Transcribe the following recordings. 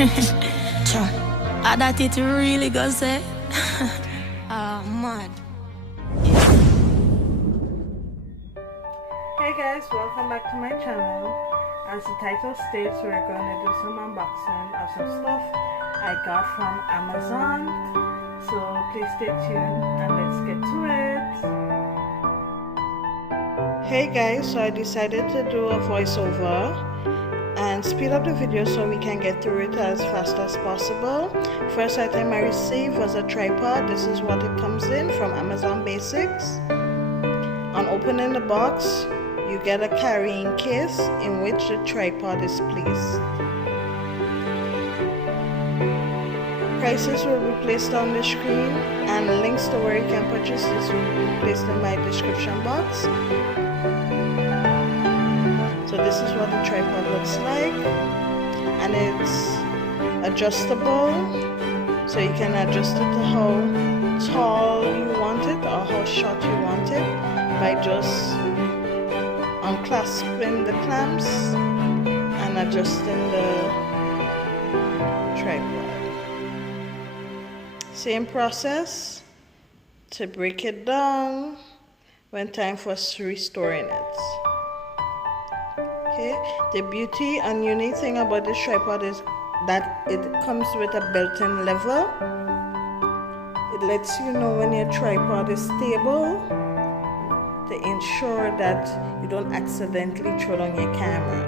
How that it really goes say? Mad. Hey guys, welcome back to my channel. As the title states, we're going to do some unboxing of some stuff I got from Amazon. So please stay tuned and let's get to it. Hey guys, so I decided to do a voiceover and speed up the video so we can get through it as fast as possible. First item I received was a tripod. This is what it comes in from Amazon Basics. On opening the box, you get a carrying case in which the tripod is placed. Prices will be placed on the screen and links to where you can purchase this will be placed in my description box. So this is what the tripod looks like, and it's adjustable, so you can adjust it to how tall you want it or how short you want it by just unclasping the clamps and adjusting the tripod. Same process to break it down when time for restoring it. Okay, the beauty and unique thing about this tripod is that it comes with a built-in level. It lets you know when your tripod is stable to ensure that you don't accidentally throw down your camera.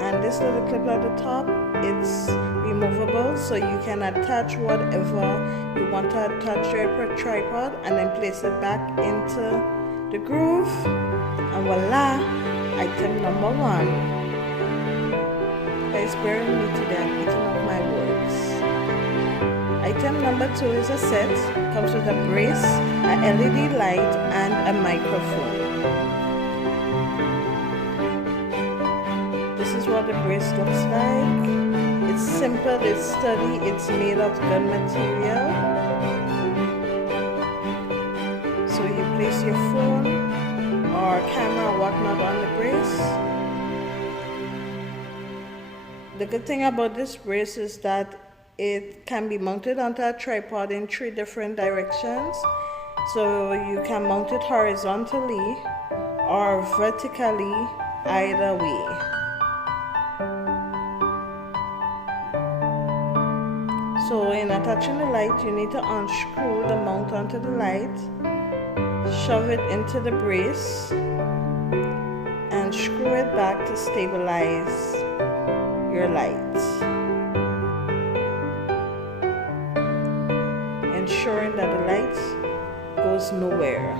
And this little clip at the top, it's removable, so you can attach whatever you want to attach to your tripod and then place it back into the groove, and voila, item number one. Guys, bear with me today, I'm eating up my words. Item number two is a set. It comes with a brace, a LED light, and a microphone. This is what the brace looks like. It's simple, it's sturdy, it's made of good material. So you place your phone or camera or whatnot on the brace. The good thing about this brace is that it can be mounted onto a tripod in 3 different directions. So you can mount it horizontally or vertically, either way. So in attaching the light, you need to unscrew the mount onto the light, shove it into the brace, and screw it back to stabilize your light, ensuring that the light goes nowhere.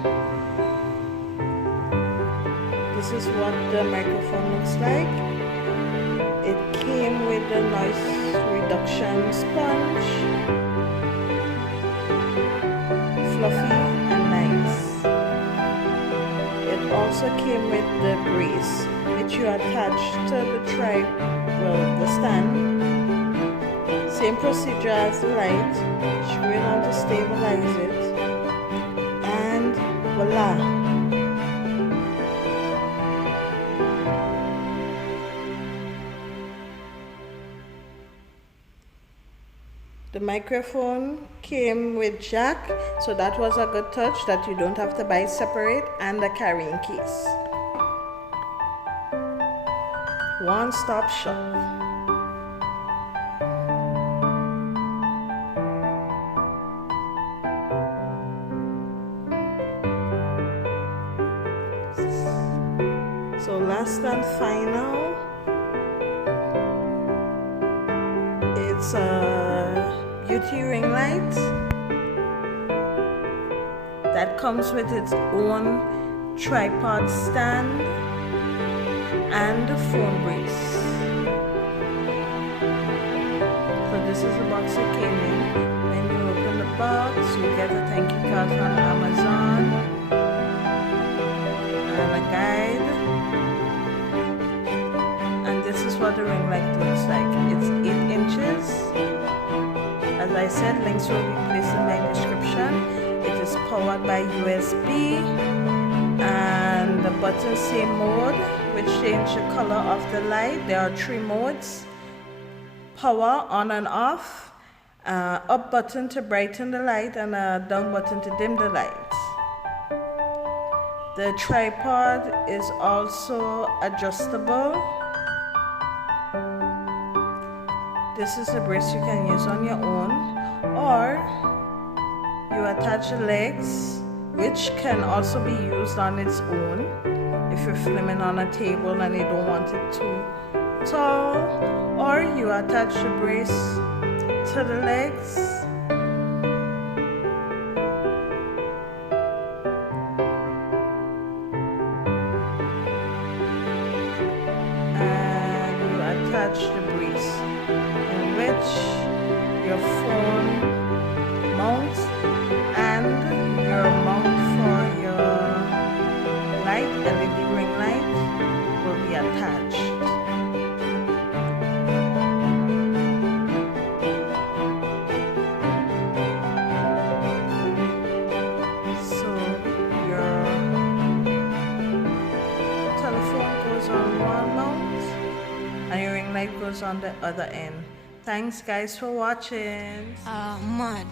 This is what the microphone looks like. It came with the noise reduction sponge, fluffy and nice. It also came with the brace, which you attach to the the stand. Same procedure as the light, screw it on to stabilize it, and voila. The microphone came with jack, so that was a good touch that you don't have to buy separate, and the carrying case. One-stop shop. So last and final, it's a beauty ring light that comes with its own tripod stand and the phone brace. So this is the box it came in. When you open the box, you get a thank you card from Amazon and a guide. And this is what the ring light looks like. It's 8 inches. As I said, links will be placed in my description. It is powered by USB and the button say mode, which change the color of the light. There are 3 modes: power, on and off, up button to brighten the light, and a down button to dim the light. The tripod is also adjustable. This is a brace you can use on your own, or you attach the legs, which can also be used on its own if you're filming on a table and you don't want it too tall, or you attach the brace to the legs. And you attach the brace in which your phone mounts and your mount for your light, LED ring light, will be attached. So your telephone goes on one mount and your ring light goes on the other end. Thanks guys for watching. Mad.